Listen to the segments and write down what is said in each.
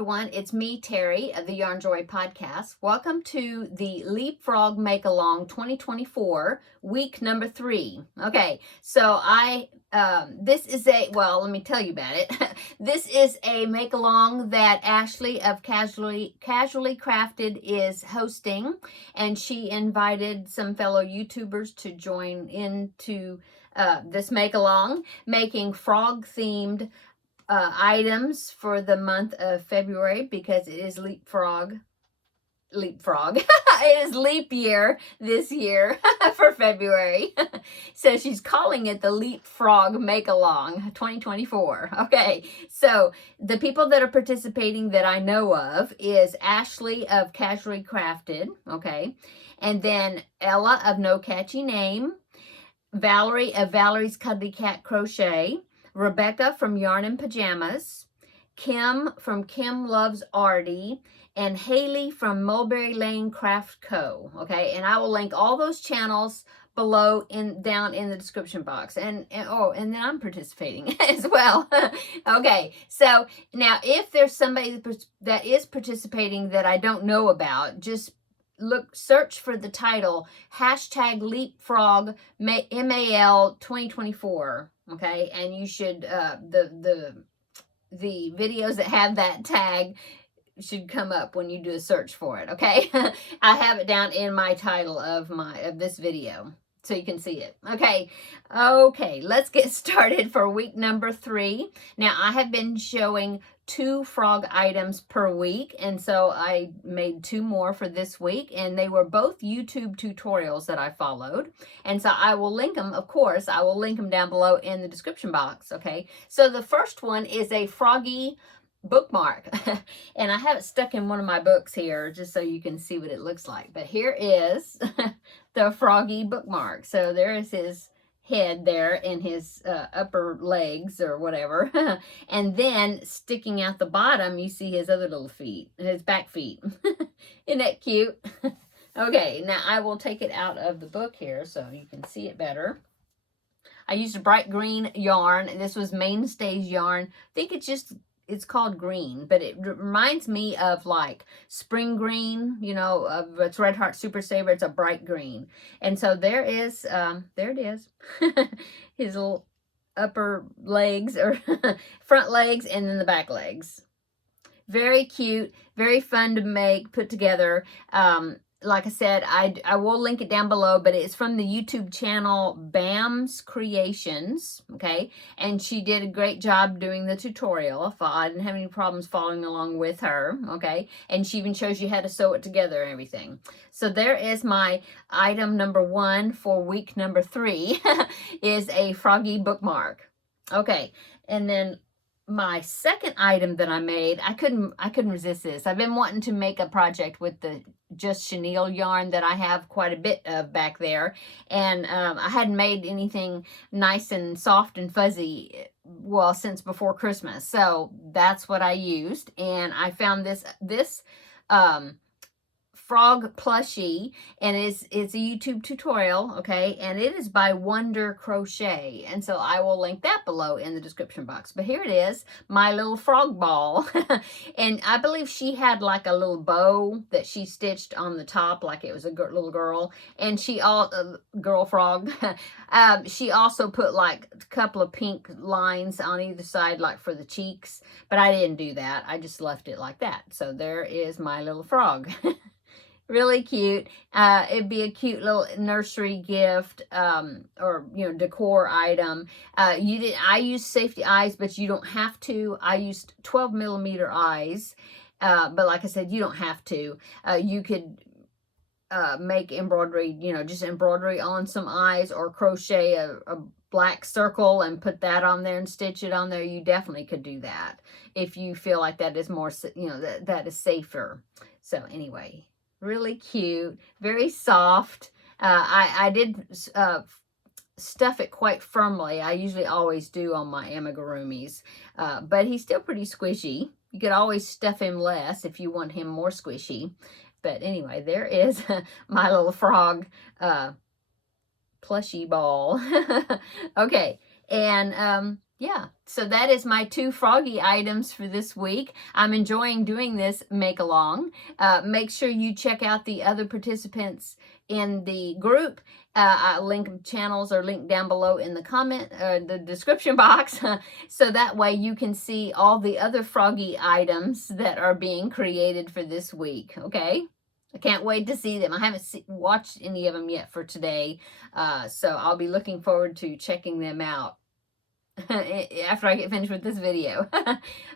everyone, it's me, Terry, of the Yarn Joy podcast. Welcome to the Leapfrog Make-Along 2024, week number 3. Okay, so this is well, let me tell you about it. This is a make-along that Ashley of Casually Crafted is hosting, and she invited some fellow YouTubers to join into this make-along, making frog-themed items for the month of February because it is leapfrog. It is leap year this year for February. So she's calling it the Leapfrog Make-Along 2024. Okay, so the people that are participating that I know of is Ashley of Casually Crafted, okay, and then Ella of No Catchy Name, Valerie of Valerie's Cuddly Cat Crochet, Rebecca from Yarn and Pajamas, Kim from Kim Loves Artie, and Hailey from Mulberry Lane Craft Co. Okay, and I will link all those channels below down in the description box. And then I'm participating as well. Okay, so now if there's somebody that is participating that I don't know about, just search for the title #Leapfrog MAL 2024. Okay, and you should the videos that have that tag should come up when you do a search for it. Okay, I have it down in my title of this video, so you can see it. Okay, let's get started for week number 3. Now, I have been showing 2 frog items per week, and so I made 2 more for this week, and they were both YouTube tutorials that I followed, and so I will link them, of course, I will link them down below in the description box, okay? So the first one is a froggy bookmark, and I have it stuck in one of my books here just so you can see what it looks like, but here is the froggy bookmark. So there is his head there and his upper legs or whatever, and then sticking out the bottom you see his other little feet, his back feet. Isn't that cute? Okay, now I will take it out of the book here so you can see it better. I used a bright green yarn. This was Mainstays yarn. I think it's called green, but it reminds me of like spring green, you know, it's Red Heart Super Saver. It's a bright green. And so there it is, his little upper legs or front legs and then the back legs. Very cute, very fun to make, put together. Like I said, I will link it down below, but it's from the YouTube channel Bam's Creations, okay? And she did a great job doing the tutorial. I didn't have any problems following along with her, okay? And she even shows you how to sew it together and everything. So there is my item number 1 for week number 3 is a froggy bookmark. Okay, and then my second item that I made, I couldn't resist this. I've been wanting to make a project with the Just Chenille yarn that I have quite a bit of back there, and I hadn't made anything nice and soft and fuzzy, well, since before Christmas. So that's what I used, and I found this frog plushie, and it's a YouTube tutorial, okay, and it is by Wonder Crochet, and so I will link that below in the description box. But here it is, my little frog ball. And I believe she had like a little bow that she stitched on the top like it was a little girl, and she girl frog. She also put like a couple of pink lines on either side like for the cheeks, but I didn't do that. I just left it like that. So there is my little frog. Really cute. It'd be a cute little nursery gift, or, you know, decor item. I used safety eyes, but you don't have to. I used 12mm eyes, but like I said, you don't have to. You could make embroidery, you know, just embroidery on some eyes, or crochet a black circle and put that on there and stitch it on there. You definitely could do that if you feel like that is more, you know, that is safer. So anyway, really cute, very soft. I did stuff it quite firmly. I usually always do on my amigurumis, but he's still pretty squishy. You could always stuff him less if you want him more squishy. But anyway, there is my little frog plushie ball. Okay, and Yeah, so that is my 2 froggy items for this week. I'm enjoying doing this make along. Make sure you check out the other participants in the group. Link channels are linked down below in the description box. So that way you can see all the other froggy items that are being created for this week. Okay. I can't wait to see them. I haven't watched any of them yet for today. So I'll be looking forward to checking them out after I get finished with this video.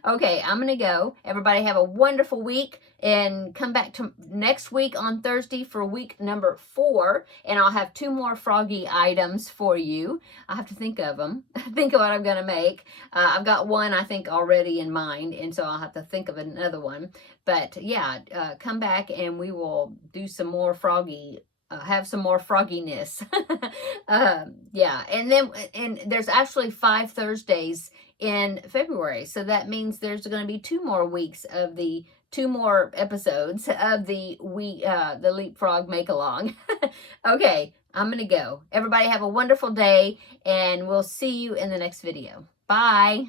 Okay, I'm gonna go. Everybody have a wonderful week, and come back to next week on Thursday for week number 4, and I'll have 2 more froggy items for you. I have to think of them. Think of what I'm gonna make. I've got one I think already in mind, and so I'll have to think of another one. But yeah, come back and we will do some more froggy have some more frogginess. Yeah, and there's actually 5 Thursdays in February, so that means there's going to be 2 more weeks of the 2 more episodes of the Leapfrog Make Along. Okay, I'm gonna go. Everybody have a wonderful day, and we'll see you in the next video. Bye.